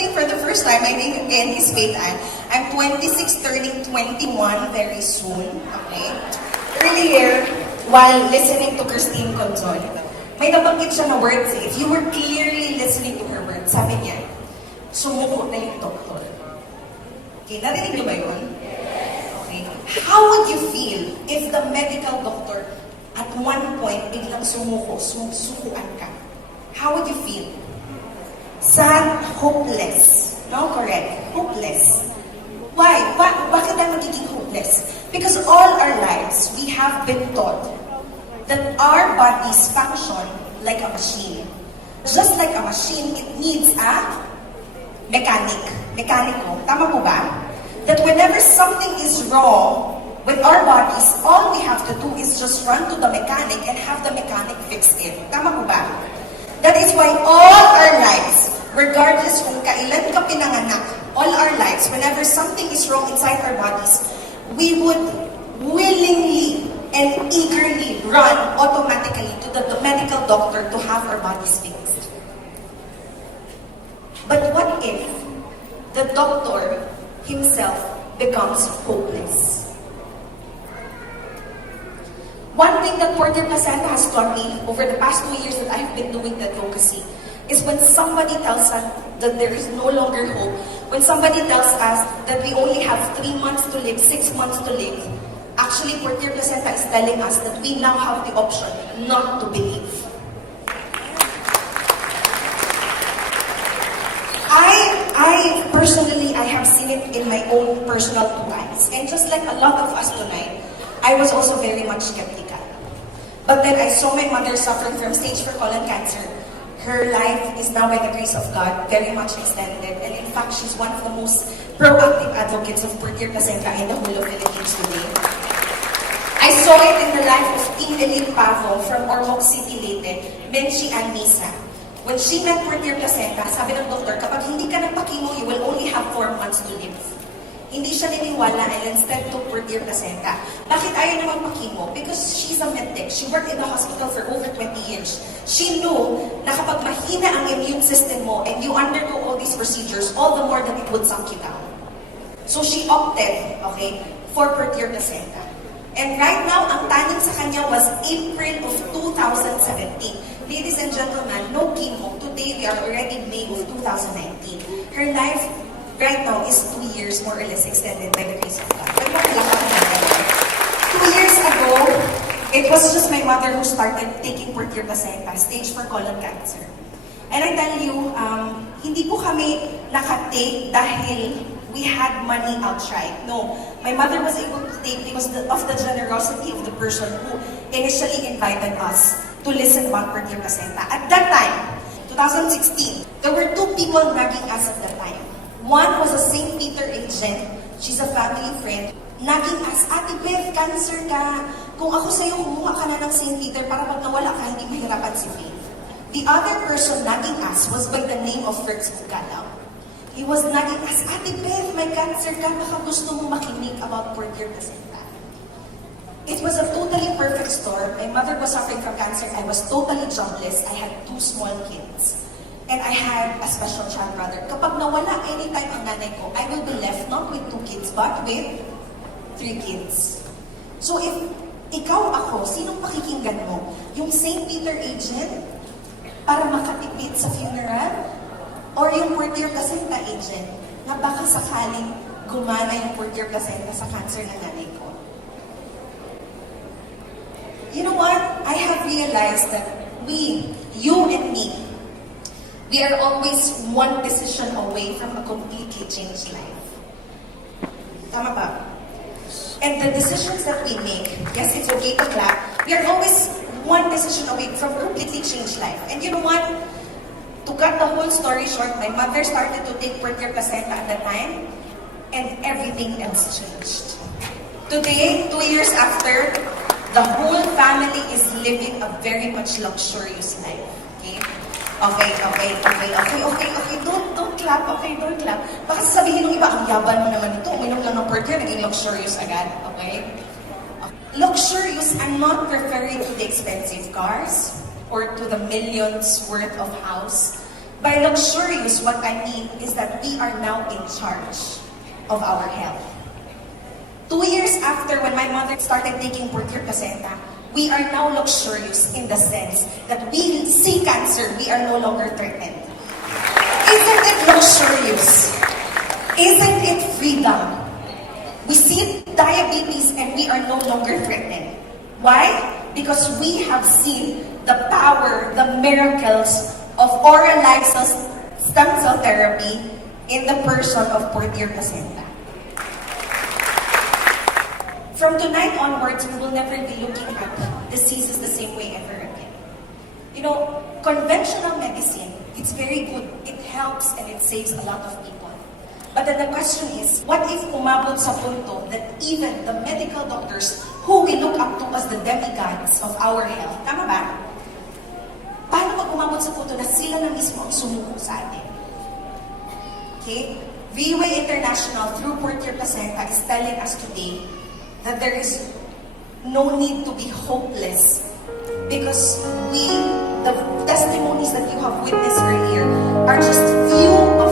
meeting for the first time, my name again is Faith Ann. I'm 26, turning 21 very soon. Okay? Earlier, while listening to Christine Conzon, may nabanggit siya na words eh. If you were clearly listening to her words, sabi niya, sumuko na yung doktor. Okay, narinig niyo ba yun? Okay. How would you feel if the medical doctor at one point biglang susukuan ka? How would you feel? Sad, hopeless. No, correct. Hopeless. Why? Bakit tayo magiging hopeless? Because all our lives, we have been taught that our bodies function like a machine. Just like a machine, it needs a mekaniko. Tama po ba? That whenever something is wrong with our bodies, all we have to do is just run to the mechanic and have the mechanic fix it. Tama po ba? That is why all our lives, regardless kung kailan ka pinanganak, all our lives, whenever something is wrong inside our bodies, we would willingly and eagerly run automatically to the medical doctor to have our bodies fixed. But what if the doctor himself becomes hopeless? One thing that Porter Placenta has taught me over the past 2 years that I have been doing the advocacy is when somebody tells us that there is no longer hope, when somebody tells us that we only have 3 months to live, 6 months to live, actually Porter Placenta is telling us that we now have the option not to believe. I personally, I have seen it in my own personal 2 eyes. And just like a lot of us tonight, I was also very much skeptical. But then I saw my mother suffering from stage 4 colon cancer. Her life is now, by the grace of God, very much extended. And in fact, she's one of the most proactive advocates of Porter Placenta in the whole of Philippines today. I saw it in the life of Team Elite Pavo from Ormoc City, Leyte, Menchi and Misa. When she met Porter Placenta, sabi ng doktor, kapag hindi ka nagpa-chemo, you will only have 4 months to live. Hindi siya niniwala and instead took Porter Placenta. Bakit ayaw naman pa-chemo? Because she's a medtech. She worked in the hospital for over 20 years. She knew na kapag mahina ang immune system mo and you undergo all these procedures, all the more that it would suck you down. So she opted, okay, for Porter Placenta. And right now, ang taning sa kanya was April of 2017. Ladies and gentlemen, no chemo. Today, we are already May of 2019. Her life right now is 2 years more or less extended by the grace of God. 2 years ago, it was just my mother who started taking Porter Placenta, stage 4 colon cancer. And I tell you, hindi po kami nakatake dahil we had money outright. No, my mother was able to take because of the generosity of the person who initially invited us to listen about Porter Placenta. At that time, 2016, there were 2 people nagging us at that time. One was a St. Peter agent. She's a family friend. Nagging us, Ate Beth, cancer ka. Kung ako sa'yo, kumuha ka na ng St. Peter para pag nawala ka, hindi mahirapan si Faith. The other person nagging us was by the name of Fertz Bugalaw. He was nagging us, Ate Beth, may cancer ka, baka gusto mo makinig about Porter Placenta. It was a totally perfect storm. My mother was suffering from cancer. I was totally jobless. I had 2 small kids. And I had a special child brother. Kapag nawala anytime ang nanay ko, I will be left not with 2 kids, but with 3 kids. So if ikaw ako, sinong pakikinggan mo? Yung St. Peter agent para makatipid sa funeral? Or yung Porter Placenta agent na baka sakaling gumana yung Porter Placenta sa cancer ng nanay ko? You know what? I have realized that we, you and me, we are always one decision away from a completely changed life. Tama ba? And the decisions that we make, yes, it's okay to clap, we are always one decision away from a completely changed life. And you know what? To cut the whole story short, my mother started to take Porter Placenta at that time, and everything else changed. Today, 2 years after, the whole family is living a very much luxurious life. Okay? Okay. Don't clap. Okay, don't clap. Baka sabihin ng iba, ang yaban mo naman ito. Uminom lang ng Porter, naging luxurious agad. Okay? Luxurious, I'm not referring to the expensive cars or to the millions worth of house. By luxurious, what I mean is that we are now in charge of our health. 2 years after when my mother started taking Portier Placenta, we are now luxurious in the sense that we see cancer, we are no longer threatened. Isn't it luxurious? Isn't it freedom? We see diabetes and we are no longer threatened. Why? Because we have seen the power, the miracles of oral life stem cell therapy in the person of Portier Placenta. From tonight onwards, we will never be looking at diseases the same way ever again. You know, conventional medicine, it's very good. It helps and it saves a lot of people. But then the question is, what if umabot sa punto that even the medical doctors who we look up to as the demigods of our health, tama ba? Paano pag umabot sa punto na sila na mismo ang sumuko sa atin? Okay? VUA International through Portier Placenta is telling us today that there is no need to be hopeless because the testimonies that you have witnessed earlier are just few of